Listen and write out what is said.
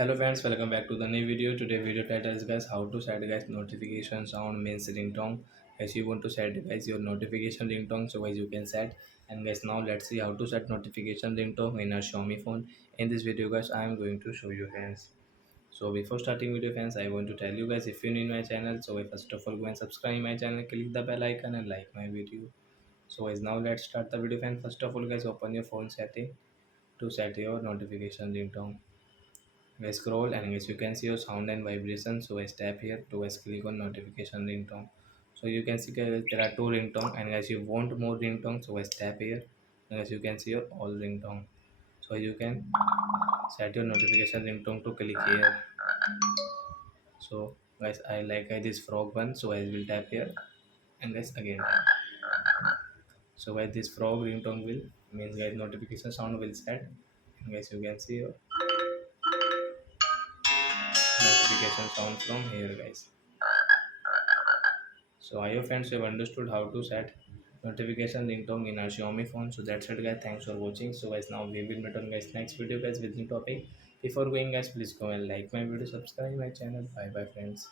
Hello friends, welcome back to the new video. Today video title is guys how to set guys notification sound means ringtone. Guys you want to set guys your notification ringtone, so guys you can set. And guys now let's see how to set notification ringtone in a Xiaomi phone. In this video guys I am going to show you friends. So before starting video friends, I want to tell you guys, if you're new in my channel, so guys, first of all go and subscribe my channel, click the bell icon and like my video. So guys now let's start the video friends. First of all guys, open your phone setting to set your notification ringtone. I scroll and as you can see your sound and vibration, so I tap here to click on notification ringtone. So you can see guys, there are two ringtone, and as you want more ringtone, so I tap here and as you can see your all ringtone. So you can set your notification ringtone to click here. So guys I like this frog one, so I will tap here and guys again tap. So guys this frog ringtone will means guys notification sound will set, and guys you can see your notification sound from here guys. So I hope friends you have understood how to set notification ringtone in our Xiaomi phone. So that's it guys. Thanks for watching. So guys now we will meet on guys next video guys with new topic. Before going guys, please go and like my video, subscribe my channel. Bye bye friends.